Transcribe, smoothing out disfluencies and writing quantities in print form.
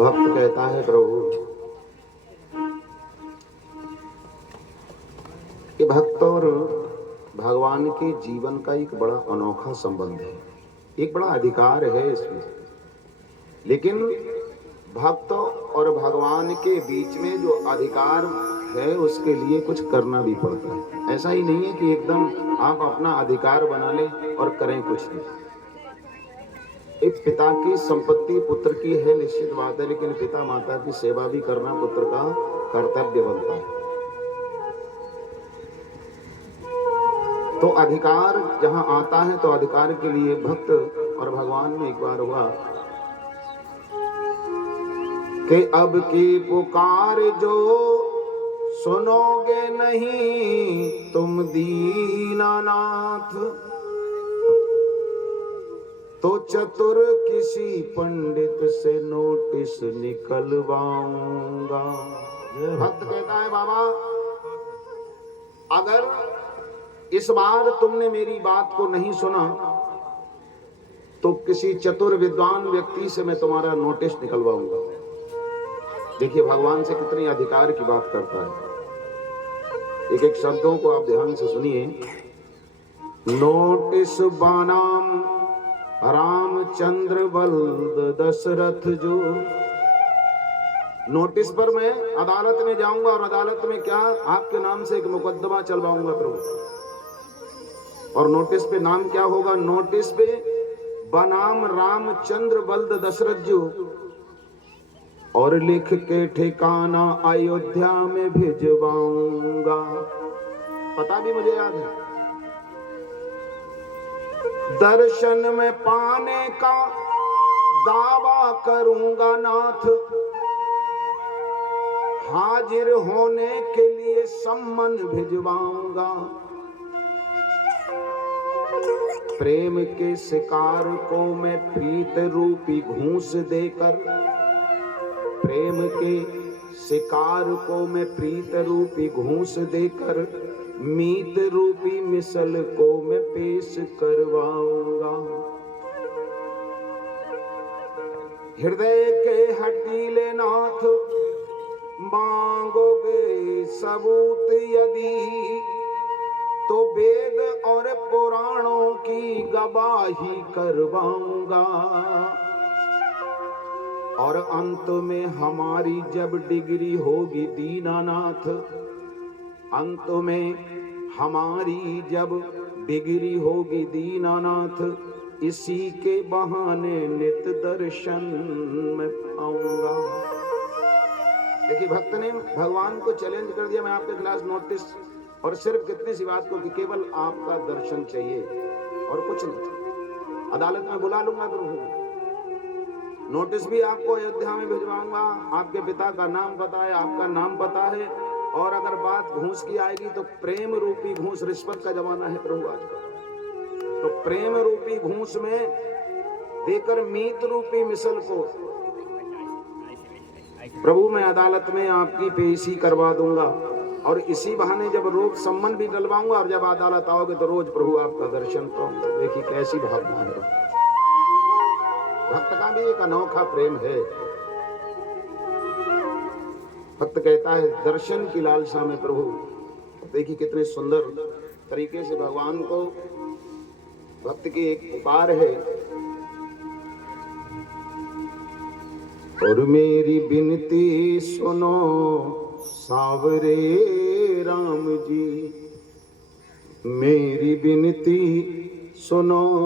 भक्त कहता है प्रभु कि भक्त और भगवान के जीवन का एक बड़ा अनोखा संबंध है, एक बड़ा अधिकार है इसमें। लेकिन भक्त और भगवान के बीच में जो अधिकार है उसके लिए कुछ करना भी पड़ता है। ऐसा ही नहीं है कि एकदम आप अपना अधिकार बना लें और करें कुछ नहीं। एक पिता की संपत्ति पुत्र की है, निश्चित बात है, लेकिन पिता माता की सेवा भी करना पुत्र का कर्तव्य बनता है। तो अधिकार जहां आता है तो अधिकार के लिए भक्त और भगवान में एक बार हुआ कि अब की पुकार जो सुनोगे नहीं तुम दीनानाथ, तो चतुर किसी पंडित से नोटिस निकलवाऊंगा। भक्त कहता है बाबा, अगर इस बार तुमने मेरी बात को नहीं सुना तो किसी चतुर विद्वान व्यक्ति से मैं तुम्हारा नोटिस निकलवाऊंगा। देखिए भगवान से कितनी अधिकार की बात करता है। एक एक शब्दों को आप ध्यान से सुनिए। नोटिस बानाम रामचंद्र बल्द दशरथ जो, नोटिस पर मैं अदालत में जाऊंगा और अदालत में क्या आपके नाम से एक मुकदमा चलवाऊंगा प्रभु। और नोटिस पे नाम क्या होगा? नोटिस पे बनाम रामचंद्र बल्द दशरथ जो, और लिख के ठिकाना अयोध्या में भिजवाऊंगा। पता भी मुझे याद है। दर्शन में पाने का दावा करूंगा नाथ, हाजिर होने के लिए सम्मन भिजवाऊंगा। प्रेम के शिकार को मैं प्रीत रूपी घूंस देकर, प्रेम के शिकार को मैं प्रीत रूपी घूंस देकर, मीत रूपी मिसल को मैं पेश करवाऊंगा। हृदय के हटीले नाथ मांगोगे सबूत यदि, तो वेद और पुराणों की गवाही करवाऊंगा। और अंत में हमारी जब डिग्री होगी दीनानाथ, अंत में हमारी जब डिग्री होगी दीनानाथ, इसी के बहाने नित दर्शन में पाऊंगा। देखिए भक्त ने भगवान को चैलेंज कर दिया, मैं आपके खिलाफ नोटिस, और सिर्फ कितनी सी बात को कि केवल आपका दर्शन चाहिए और कुछ नहीं। अदालत में बुला लूंगा प्रभु, नोटिस भी आपको अयोध्या में भिजवाऊंगा। आपके पिता का नाम पता है, आपका नाम पता है, और अगर बात घूस की आएगी तो प्रेम रूपी घूस, रिश्वत का जमाना है प्रभु आजकल, तो प्रेम रूपी घूस में देकर मीत रूपी मिसल को प्रभु मैं अदालत में आपकी पेशी करवा दूंगा। और इसी बहाने जब रोज सम्मन भी डलवाऊंगा, और जब अदालत आओगे तो रोज प्रभु आपका दर्शन पाऊंगा। देखिए कैसी भावना है। भक्त का भी एक अनोखा प्रेम है। भक्त कहता है दर्शन की लालसा में प्रभु। देखिए कितने सुंदर तरीके से भगवान को भक्त की एक पुकार है। और मेरी विनती सुनो सावरे राम जी, मेरी विनती सुनो।